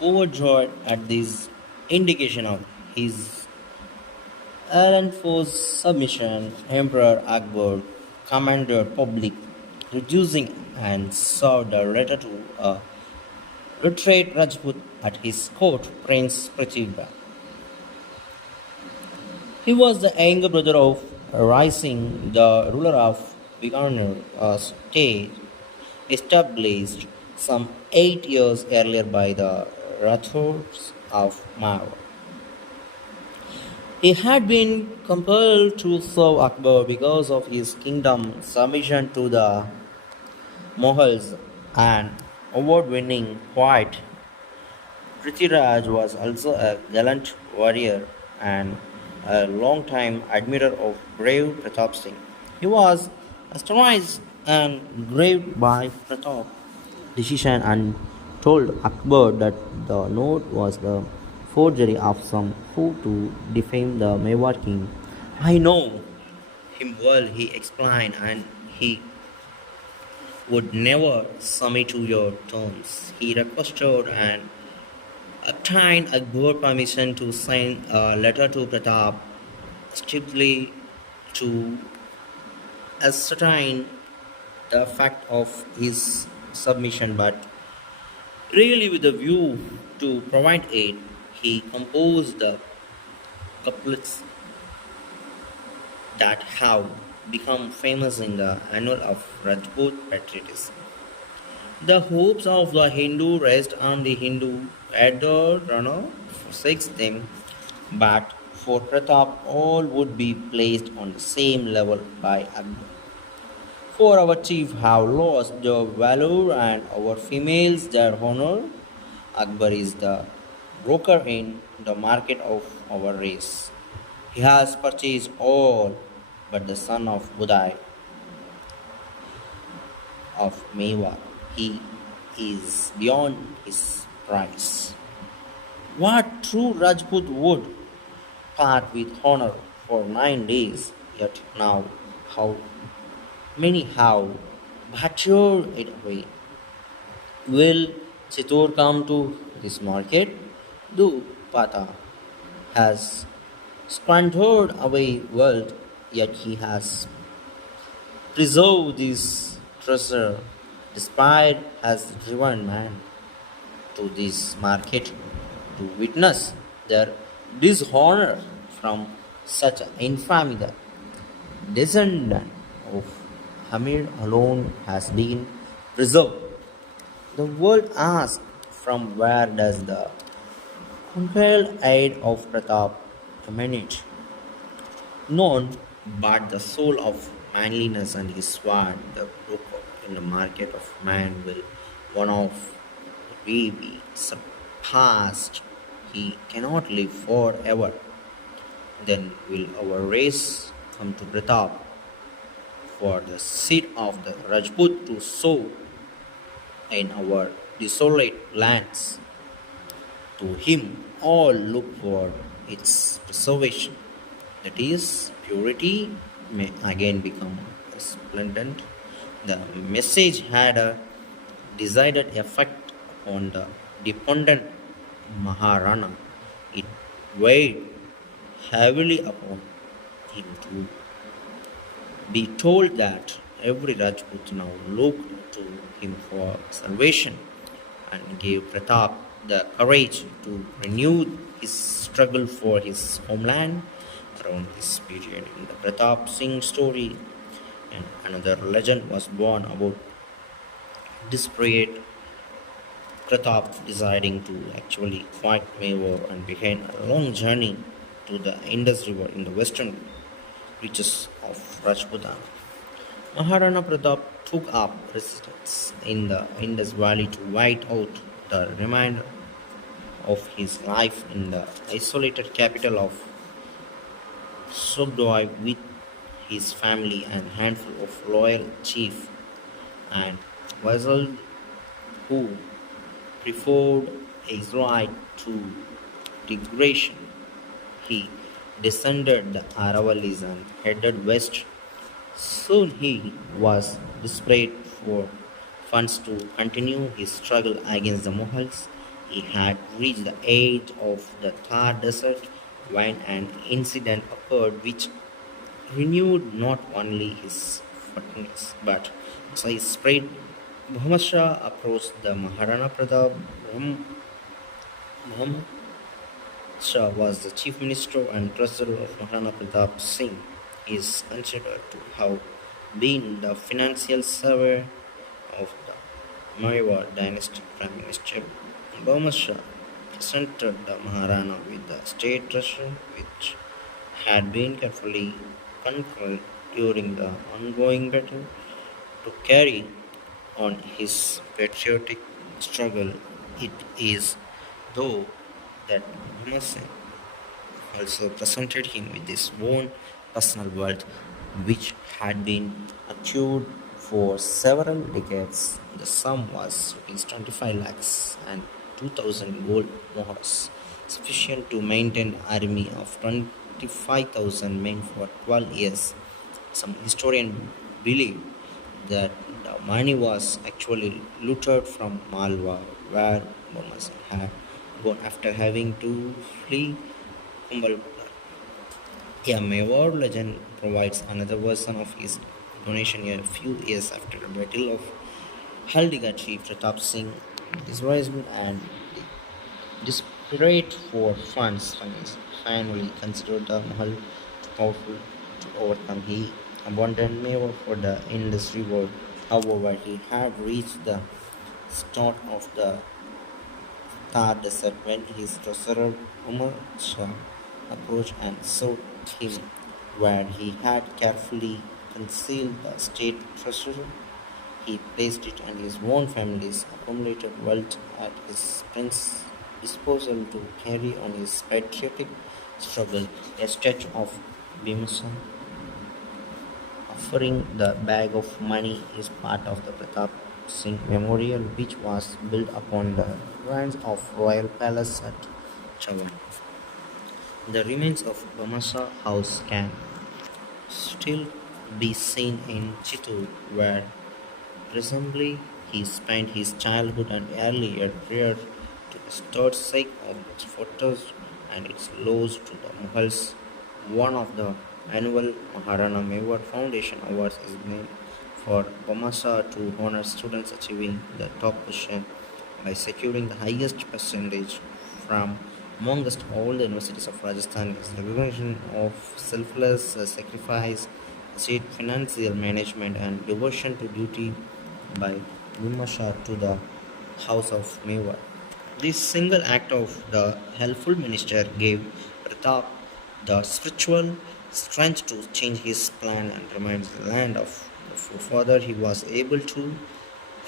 Overjoyed at this indication of his unenforced submission, Emperor Akbar commanded public reducing and served a letter to a literate Rajput at his court, Prince Pratap. He was the younger brother of Rising, the ruler of Bikaner, a state established some 8 years earlier by the Rathors of Mara. He had been compelled to serve Akbar because of his kingdom's submission to the Mughals. An award-winning poet, Prithviraj was also a gallant warrior and a long-time admirer of brave Pratap-6. He was astonished and grieved by Pratap's decision and told Akbar that the note was the forgery of some fool to defame the Mewar king. I know him well, he explained, and he would never submit to your terms. He requested and obtained Akbar permission to send a letter to Pratap, strictly to ascertain the fact of his submission, but really with a view to provide aid. He composed the couplets that have become famous in the annal of Rajput patriotism. The hopes of the Hindu rest on the Hindu elder runner forsakes them, but for Pratap all would be placed on the same level by Akbar. For our chief have lost their valor and our females their honor, Akbar is the broker in the market of our race. He has purchased all but the son of Budai of Mewar. He is beyond his price. What true Rajput would part with honor for 9 days, yet now how many have battered it away? Will Chitor come to this market? Do Pata has squandered away wealth, yet he has preserved this treasure, despite has driven man to this market to witness their dishonor from such infamy. The descendant of Hamid alone has been preserved. The world asks, from where does the compelled aid of Pratap emanate? None but the soul of manliness and his sword, the broker in the market of man, will one of the way be surpassed. He cannot live forever. Then will our race come to Pratap for the seed of the Rajput to sow in our desolate lands. To him all look for its preservation. That is, purity may again become resplendent. The message had a decided effect upon the dependent Maharana. It weighed heavily upon him to be told that every Rajput now looked to him for salvation and gave Pratap the courage to renew his struggle for his homeland. Around this period in the Pratap-6 story, and another legend was born about desperate Pratap deciding to actually fight Mewar and began a long journey to the Indus River in the western reaches of Rajputana. Maharana Pratap took up residence in the Indus Valley to wait out the remainder of his life in the isolated capital of Sogdoi with his family and handful of loyal chiefs and vassals who preferred exile to degradation. He descended the Aravallis and headed west. Soon he was desperate for funds to continue his struggle against the Mughals He had reached the edge of the Thar Desert when an incident occurred which renewed not only his fortunes but also his spread. Muhammad Shah approached the Maharana Pratap. Muhammad Shah was the chief minister and treasurer of Maharana Pratap-6. He is considered to have been the financial savior of the Mewar dynasty prime minister. Muhammad Shah presented the Maharana with the state treasure which had been carefully conquered during the ongoing battle to carry on his patriotic struggle. It is though that Muhammad Singh also presented him with his own personal wealth, which had been accrued for several decades. The sum was rupees 25 lakhs and 2,000 gold mohurs, sufficient to maintain an army of 25,000 men for 12 years. Some historians believe that the money was actually looted from Malwa, where Muhammad had gone after having to flee Kumbhalpur. A Mewar legend provides another version of his donation a few years after the Battle of Haldighati. Chief Pratap-6 disarrangement and desperate for funds finally considered the Mahal too powerful to overcome. He abandoned Mewar for the Indus River. However, he had reached the start of the Thar Desert when his treasurer Umar Shah approached and sought him where he had carefully concealed the state treasure. He placed it and his own family's accumulated wealth at his prince's disposal to carry on his patriotic struggle. A statue of Bhimsen offering the bag of money is part of the Pratap Singh Memorial, which was built upon the ruins of Royal Palace at Chavan. The remains of Bamasa House can still be seen in Chittoor, where presumably he spent his childhood and early career. To the third sake of its photos and its laws to the Mughals. One of the annual Maharana Mewar Foundation Awards is named for Bamasa to honor students achieving the top position by securing the highest percentage from amongst all the universities of Rajasthan is recognition of selfless sacrifice, state financial management and devotion to duty by Vimasha to the House of Mewar. This single act of the helpful minister gave Pratap the spiritual strength to change his plan and remind the land of the forefather. He was able to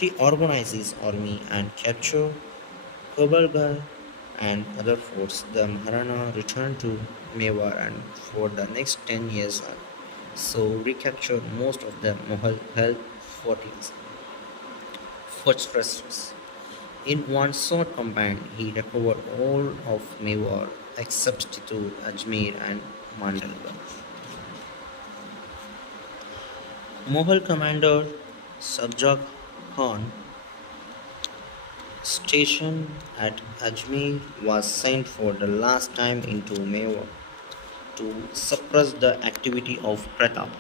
reorganize his army and capture Kobalgarh and other forts. The Maharana returned to Mewar and for the next 10 years so recaptured most of the Mughal held fortresses. In one short campaign, he recovered all of Mewar except Chittoor, Ajmer, and Mandalgarh. Mughal commander Sabjag Khan, stationed at Ajmer, was sent for the last time into Mewar to suppress the activity of Pratap.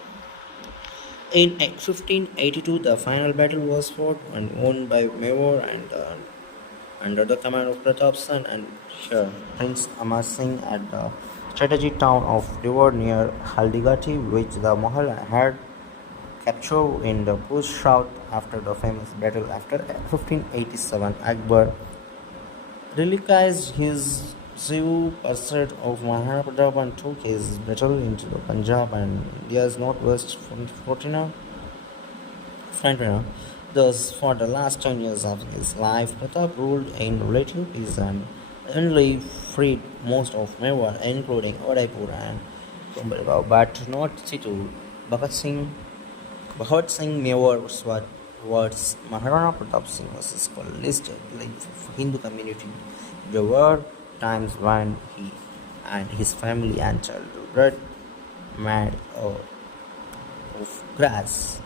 In 1582, the final battle was fought and won by Mewar and under the command of Pratap's son and heir, Prince Amar Singh at the strategic town of Reward near Haldighati, which the Mughal had captured in the push south after the famous battle. After 1587, Akbar relinquished his Sivu pursuit of Maharana Pratap and took his battle into the Punjab and India's northwest frontier. Thus, for the last 10 years of his life, Pratap ruled in relative peace and only freed most of Mewar, including Udaipur and Kumbhalgarh, but not Chittoor. Bhagat Singh Mewar was Maharana Pratap Singh was his listed like Hindu community. There were times when he and his family and children made of grass.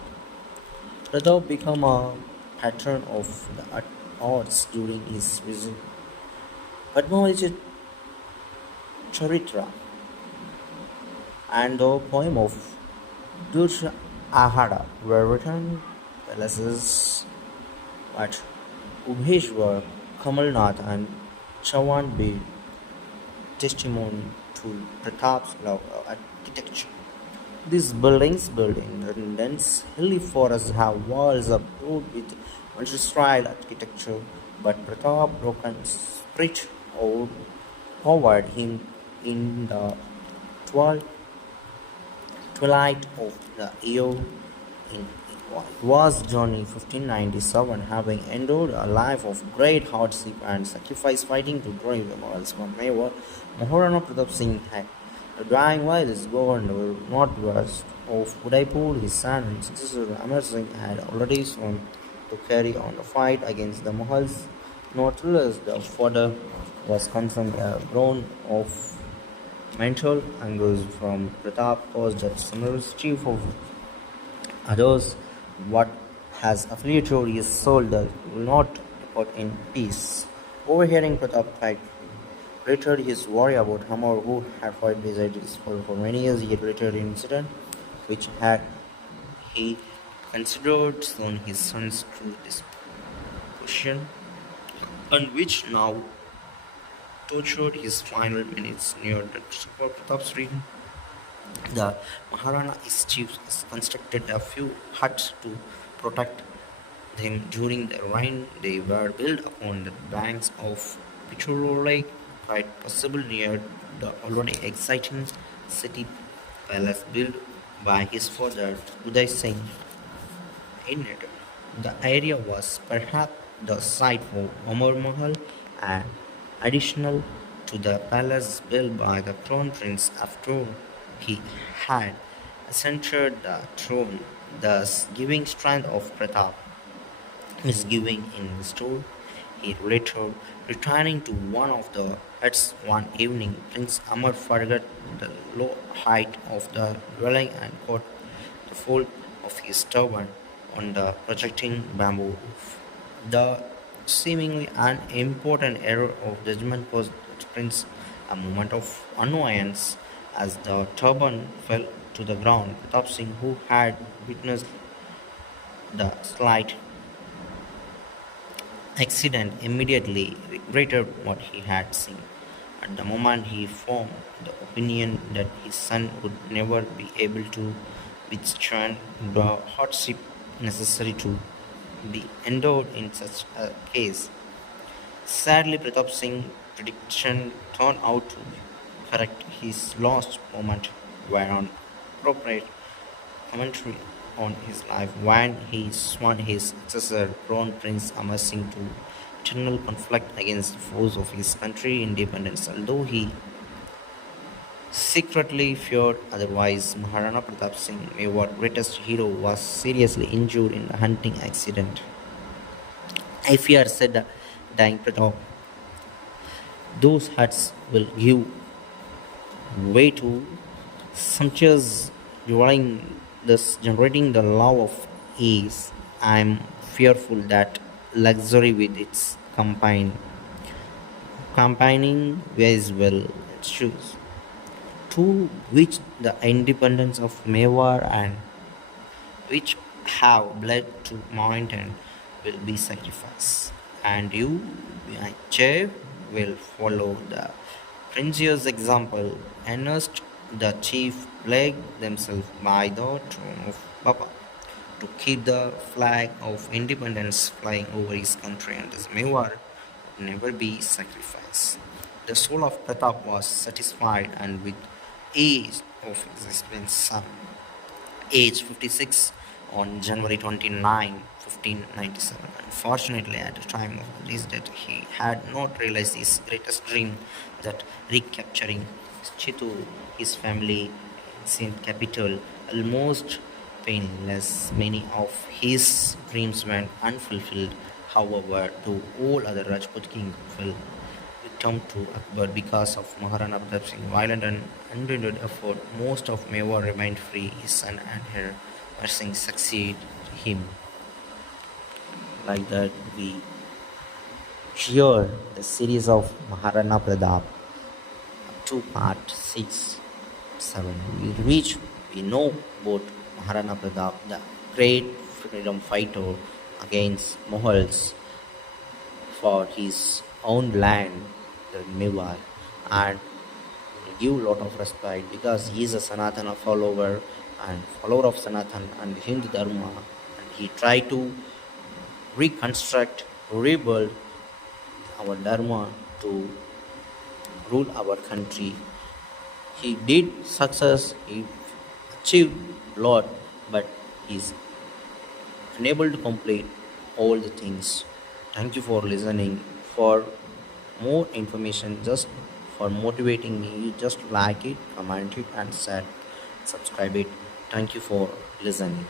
Pratap became a patron of the arts during his visit Padmavati Charitra and the poem of Durja Ahada were written palaces at Ubheshwar, Kamalnath and Chawan bear testimony to Pratap's love of architecture. These buildings, built in dense hilly forests, have walls approved with industrial architecture, but Pratap broken spirit overpowered him in the 12th twilight of the year. It was Johnny 1597, having endured a life of great hardship and sacrifice fighting to drive the Mughals from Mewar. Maharana Pratap-6 had dying while his governor northwest of Udaipur. His son and successor Amar Singh had already sworn to carry on the fight against the Mughals. Northwest, the further was concerned a groan of mental angers from Pratap caused that Samir's chief of others what has affiliated his soul that will not depart in peace. Overhearing Pratap fight related his worry about Hamar who had fought beside his for many years yet related incident which had he considered soon his son's true disposition and which now tortured his final minutes near the Super Pratap's reign. The Maharana his chiefs constructed a few huts to protect them during the rain. They were built upon the banks of Pichuru Lake, quite possible near the already exciting city palace built by his father Uday Singh in it. The area was perhaps the site for Omar Mahal and additional to the palace built by the crown prince after he had ascended the throne, thus giving strength of Pratap misgiving in his store. He later, returning to one of the huts one evening, Prince Amar forgot the low height of the dwelling and caught the fold of his turban on the projecting bamboo roof. The seemingly unimportant error of judgment caused the prince a moment of annoyance as the turban fell to the ground. Pratap Singh, who had witnessed the slight accident, immediately regretted what he had seen. At the moment, he formed the opinion that his son would never be able to withstand the hardship necessary to be endured in such a case. Sadly, Pratap Singh's prediction turned out to be correct. His last moments were on appropriate commentary on his life when he sworn his successor, Crown Prince Amar Singh, to eternal conflict against the foes of his country independence. Although he secretly feared otherwise, Maharana Pratap Singh, our greatest hero, was seriously injured in a hunting accident. I fear, said the dying Pratap, those huts will give way to sumptuous dwelling, thus generating the love of ease. I am fearful that luxury with its combining ways will choose, to which the independence of Mewar and which have led to mountain will be sacrificed, and you, my chair, will follow the prince's example, and the chief plague themselves by the throne of Baba to keep the flag of independence flying over his country, and his Mewar would never be sacrificed. The soul of Pratap was satisfied, and with age of existence, son age 56 on January 29, 1597. Unfortunately, at the time of his death, he had not realized his greatest dream that recapturing Chitu, his family, ancient capital, almost painless. Many of his dreams went unfulfilled. However, the all other Rajput kings fell victim to Akbar because of Maharana Pratap Singh's violent and unhindered effort. Most of Mewar remained free. His son and heir Singh succeeded him. Like that, we Here, the series of Maharana Pratap up to part 6, 7. We know about Maharana Pratap, the great freedom fighter against Mughals for his own land, the Mewar, and give lot of respect because he is a Sanatana follower and follower of Sanatan and Hindu Dharma, and he tried to reconstruct, rebuild our Dharma to rule our country. He did success, he achieved lot, but he's unable to complete all the things. Thank you for listening. For more information, just for motivating me, you just like it, comment it, and share, subscribe it. Thank you for listening.